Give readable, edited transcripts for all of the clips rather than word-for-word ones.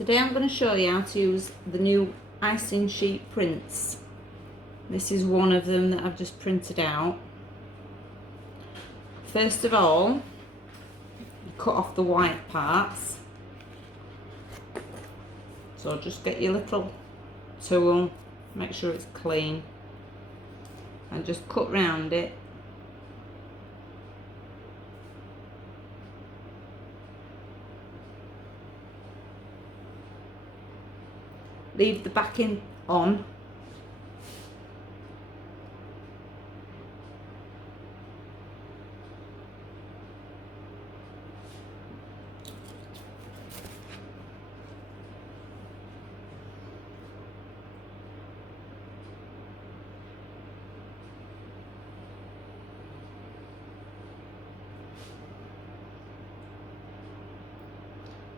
Today I'm going to show you how to use the new icing sheet prints. This is one of them that I've just printed out. First of all, you cut off the white parts. So just get your little tool, make sure it's clean, and just cut round it. Leave the backing on.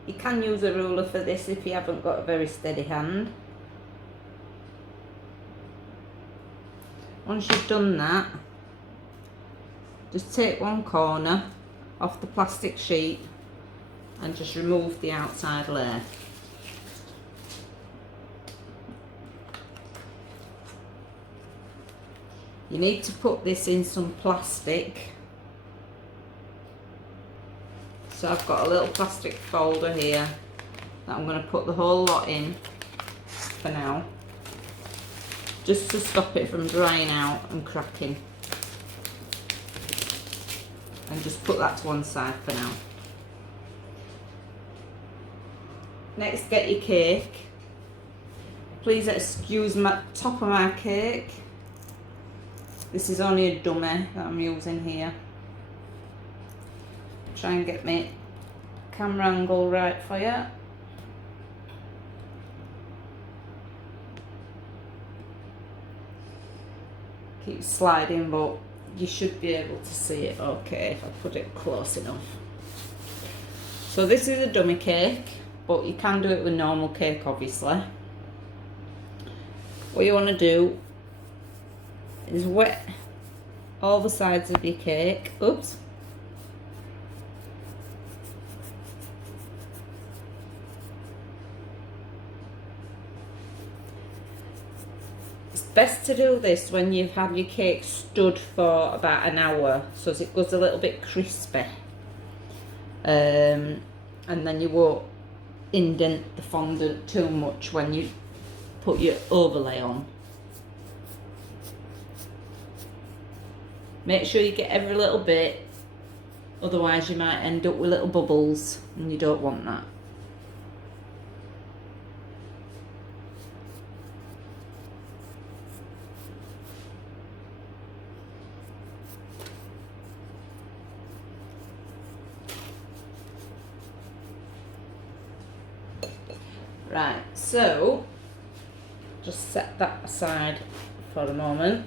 You can use a ruler for this if you haven't got a very steady hand. Once you've done that, just take one corner off the plastic sheet and just remove the outside layer. You need to put this in some plastic. So I've got a little plastic folder here that I'm going to put the whole lot in for now, just to stop it from drying out and cracking. And just put that to one side for now. Next, get your cake. Please excuse my top of my cake. This is only a dummy that I'm using here. Try and get my camera angle right for you. Keep sliding, but you should be able to see it okay if I put it close enough. So this is a dummy cake, but you can do it with normal cake obviously. What you want to do is wet all the sides of your cake. Oops. Best to do this when you've had your cake stood for about an hour, so as it goes a little bit crispy, and then you won't indent the fondant too much when you put your overlay on. Make sure you get every little bit, otherwise you might end up with little bubbles and you don't want that. Right, so just set that aside for a moment.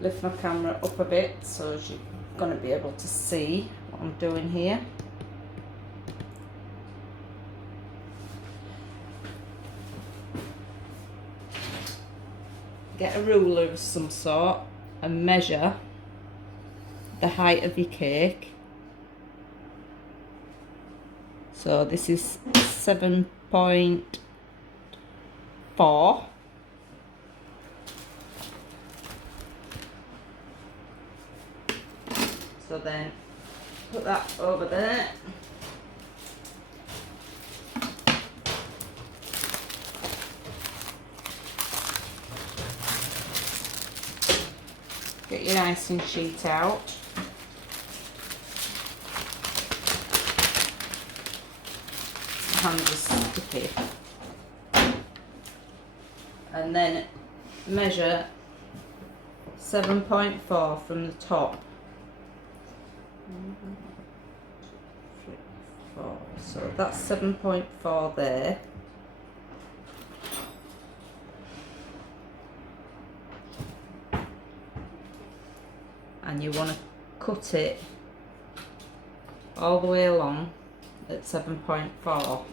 Lift my camera up a bit so you're going to be able to see what I'm doing here. Get a ruler of some sort and measure the height of your cake. So this is 7.4. So then put that over there. Get your icing sheet out. Hands are sticky. And then measure 7.4 from the top. 4. So that's 7.4 there. And you want to cut it all the way along at 7.4.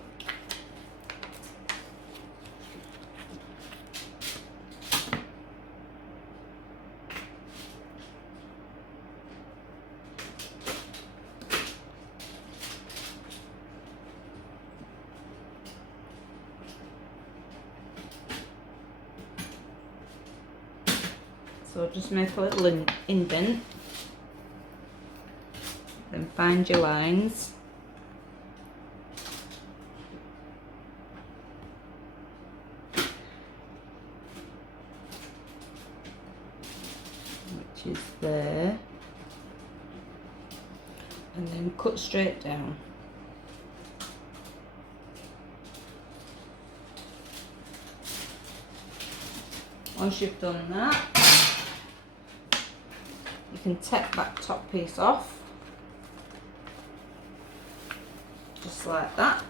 So just make a little indent, then find your lines. Which is there. And then cut straight down. Once you've done that, you can take that top piece off, just like that.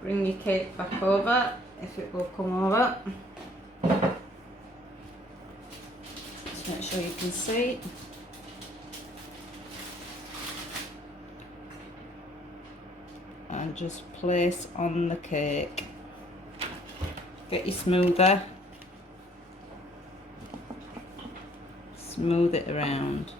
Bring your cake back over, if it will come over. Just make sure you can see. And just place on the cake. Get your smoother, smooth it around.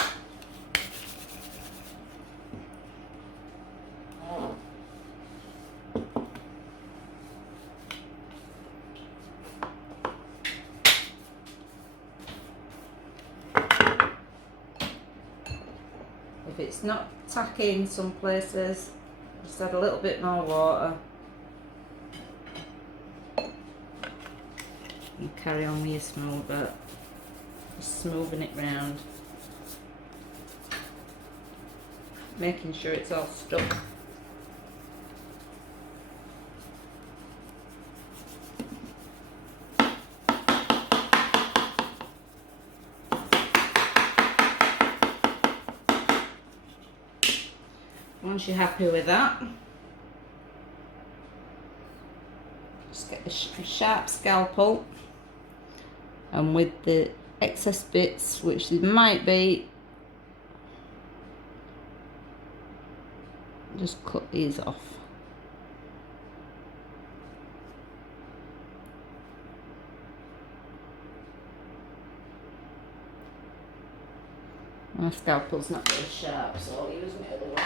If it's not tacky in some places, just add a little bit more water. And carry on with your smoother, just smoothing it round, making sure it's all stuck. Once you're happy with that, just get a sharp scalpel, and with the excess bits, which there might be, just cut these off. My scalpel's not very sharp, so I'll use my other one.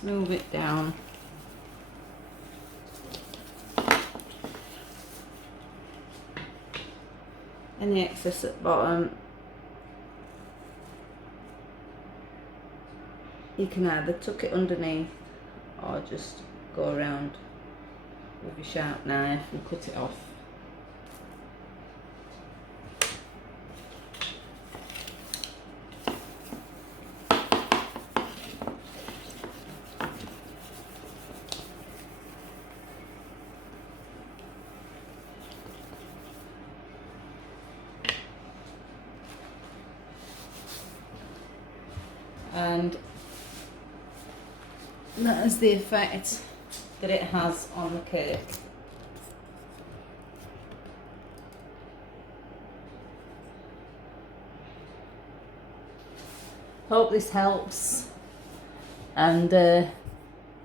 Smooth it down. Any excess at the bottom, you can either tuck it underneath or just go around with your sharp knife and cut it off. And that is the effect that it has on the cake. Hope this helps. And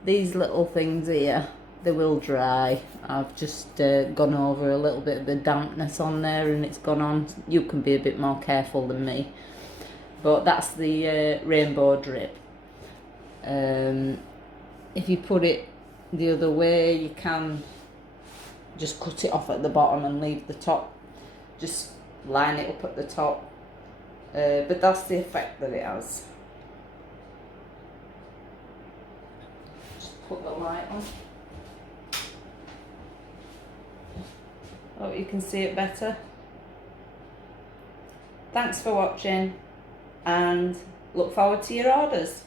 these little things here, they will dry. I've just gone over a little bit of the dampness on there and it's gone on. You can be a bit more careful than me. But that's the rainbow drip. If you put it the other way, you can just cut it off at the bottom and leave the top, just line it up at the top, but that's the effect that it has. Just put the light on. Hope you can see it better. Thanks for watching and look forward to your orders.